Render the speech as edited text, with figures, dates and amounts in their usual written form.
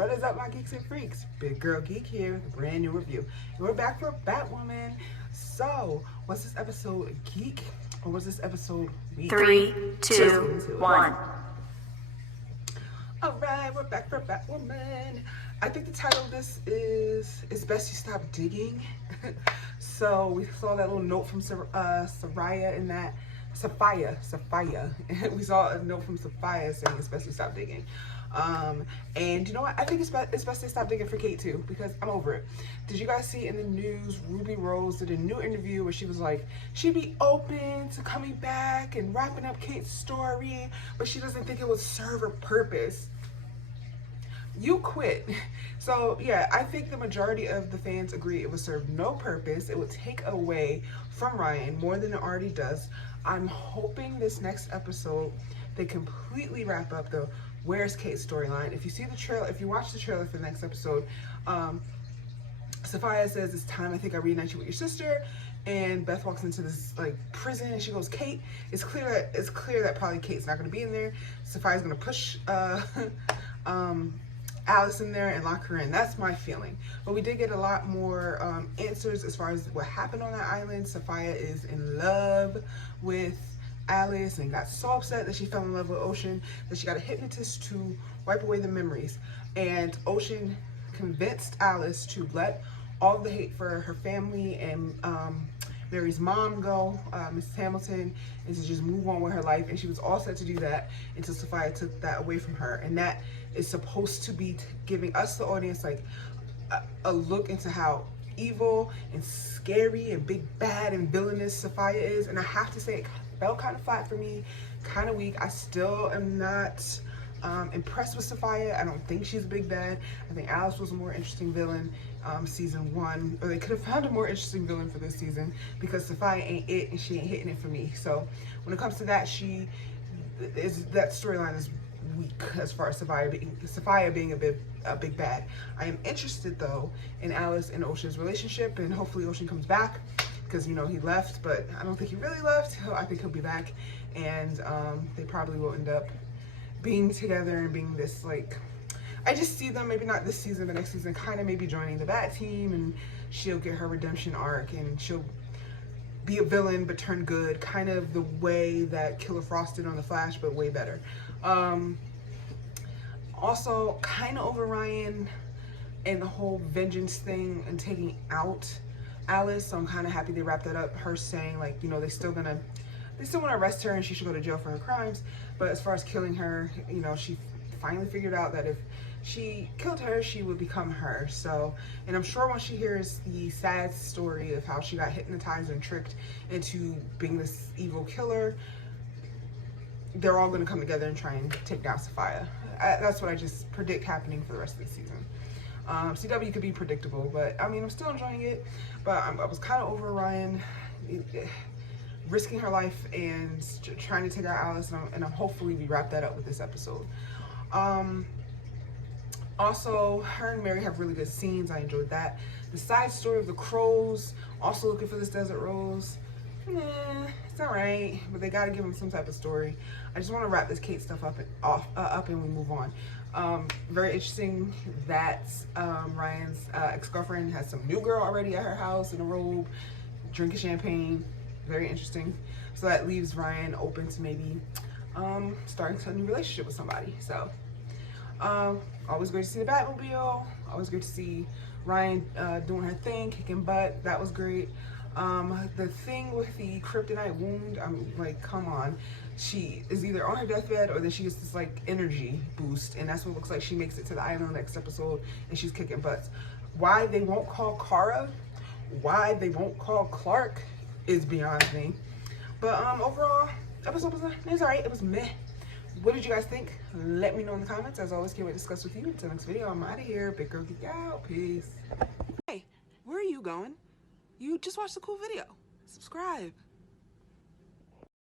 What is up, my geeks and freaks? Big Girl Geek here with a brand new review. And we're back for Batwoman. So, was this episode Geek or was this episode Week? 3, 2, 1. Alright, we're back for Batwoman. I think the title of this is It's Best You Stop Digging. So, we saw that little note from Soraya in that. Sophia. We saw a note from Sophia saying it's best to stop digging. And you know what? I think it's best to stop digging for Kate too, because I'm over it. Did you guys see in the news, Ruby Rose did a new interview where she was like, she'd be open to coming back and wrapping up Kate's story, but she doesn't think it would serve her purpose. You quit. So yeah, I think the majority of the fans agree it would serve no purpose. It would take away from Ryan more than it already does. I'm hoping this next episode they completely wrap up the Where's Kate storyline. If you see the trailer, if you watch the trailer for the next episode, Sophia says it's time, I think I reunite you with your sister, and Beth walks into this like prison and she goes, Kate, it's clear that probably Kate's not gonna be in there. Sophia's gonna push Alice in there and lock her in. That's my feeling. But we did get a lot more answers as far as what happened on that island. Sophia is in love with Alice and got so upset that she fell in love with Ocean that she got a hypnotist to wipe away the memories. And Ocean convinced Alice to let all the hate for her family and Mary's mom go, Mrs. Hamilton, and to just move on with her life. And she was all set to do that until Sophia took that away from her. And that is supposed to be giving us, the audience, like a look into how evil and scary and big bad and villainous Sophia is. And I have to say, it felt kind of flat for me, kind of weak. I still am not impressed with Sophia. I don't think she's a big bad. I think Alice was a more interesting villain season 1, or they could have found a more interesting villain for this season, because Sophia ain't it and she ain't hitting it for me. So when it comes to that, that storyline is weak as far as Sophia being a big bad. I am interested though in Alice and Ocean's relationship, and hopefully Ocean comes back, because you know he left, but I don't think he really left. I think he'll be back, and they probably will end up being together and being this, like, I just see them, maybe not this season but next season, kind of maybe joining the Bat team, and she'll get her redemption arc and she'll be a villain but turn good, kind of the way that Killer Frost did on The Flash, but way better. Also kind of over Ryan and the whole vengeance thing and taking out Alice, so I'm kind of happy they wrapped that up. Her saying, like, you know, they still want to arrest her and she should go to jail for her crimes, but as far as killing her, you know, she finally figured out that if she killed her, she would become her. So, and I'm sure once she hears the sad story of how she got hypnotized and tricked into being this evil killer, they're all going to come together and try and take down Sophia. That's what I just predict happening for the rest of the season. CW could be predictable, but I mean, I'm still enjoying it, but I was kind of over Ryan risking her life and trying to take out Alice, and I'm hopefully we wrap that up with this episode. Also, her and Mary have really good scenes. I enjoyed that. The side story of the crows, also looking for this desert rose. It's alright, but they gotta give him some type of story. I just want to wrap this Kate stuff up and we move on. Very interesting that Ryan's ex-girlfriend has some new girl already at her house in a robe, drinking champagne. Very interesting. So that leaves Ryan open to maybe starting a new relationship with somebody. So always great to see the Batmobile. Always great to see Ryan doing her thing, kicking butt. That was great. The thing with the kryptonite wound, I'm like, come on. She is either on her deathbed or then she gets this like energy boost, and that's what it looks like. She makes it to the island next episode and she's kicking butts. Why they won't call Kara, why they won't call Clark is beyond me. But overall, episode was alright. It was meh. What did you guys think? Let me know in the comments. As always, can't wait to discuss with you. Until next video, I'm out of here. Big Girl Geek out. Peace. Hey, where are you going? You just watched a cool video. Subscribe.